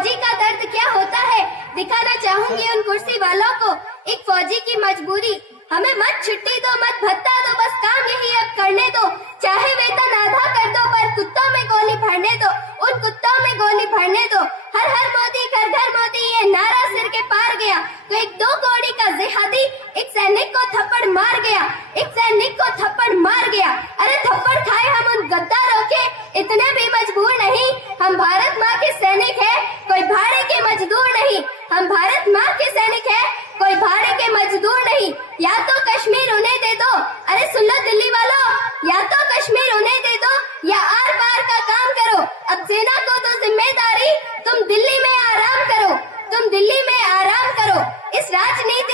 फौजी का दर्द क्या होता है दिखाना चाहूंगी उन कुर्सी वालों को। एक फौजी की मजबूरी, हमें मत छुट्टी दो मत भत्ता दो, बस काम यही अब करने दो। चाहे वेतन आधा कर दो पर कुत्तों में गोली भरने दो, उन कुत्तों में गोली भरने दो। हर हर मोदी घर घर मोदी ये नारा सिर के पार गया। तो एक दो कौड़ी का जिहादी एक सैनिक को थप्पड़ मार गया, एक सैनिक को थप्पड़ मार गया। अरे थप्पड़ खाए हम उन गद्दारों के, इतने भी मजबूर नहीं। हम भारत माँ के सैनिक है, कोई भाड़े के मजदूर नहीं। हम भारत माँ के सैनिक है, कोई भाड़े के मजदूर नहीं। या तो कश्मीर उन्हें दे दो, अरे सुन लो दिल्ली वालों, या तो कश्मीर उन्हें दे दो या आर पार का काम करो। अब सेना को तो जिम्मेदारी, तुम दिल्ली में आराम करो, तुम दिल्ली में आराम करो। इस राजनीति